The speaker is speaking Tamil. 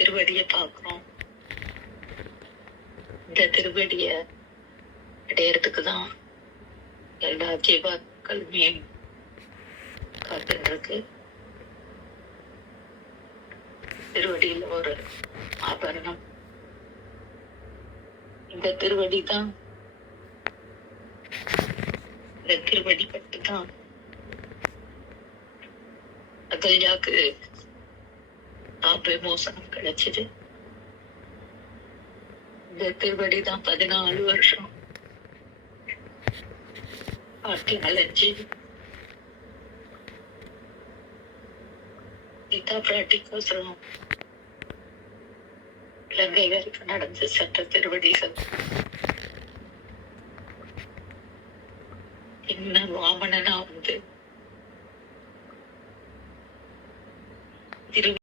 திருவடியை பார்க்கிறோம் இந்த திருவடிய அடையறதுக்கு தான் எல்லா ஜீவாக்களுமே காத்துருக்கு திருவடியில் திருவடியில ஒரு ஆபரணம். இந்த திருவடி தான் இந்த திருவடி பட்டு தான் அகல்யாக்கு காப்பு மோசனம் கிடைச்சது. இந்த திருவடி பதினாலு வருஷம். பாட்டி அலைஞ்சு கீதா பிராட்டிக்கோசரம். இலங்கை வரைக்கும் நடந்து சென்ற திருவடிகள். இன்னும் வாமனனா வந்து திரு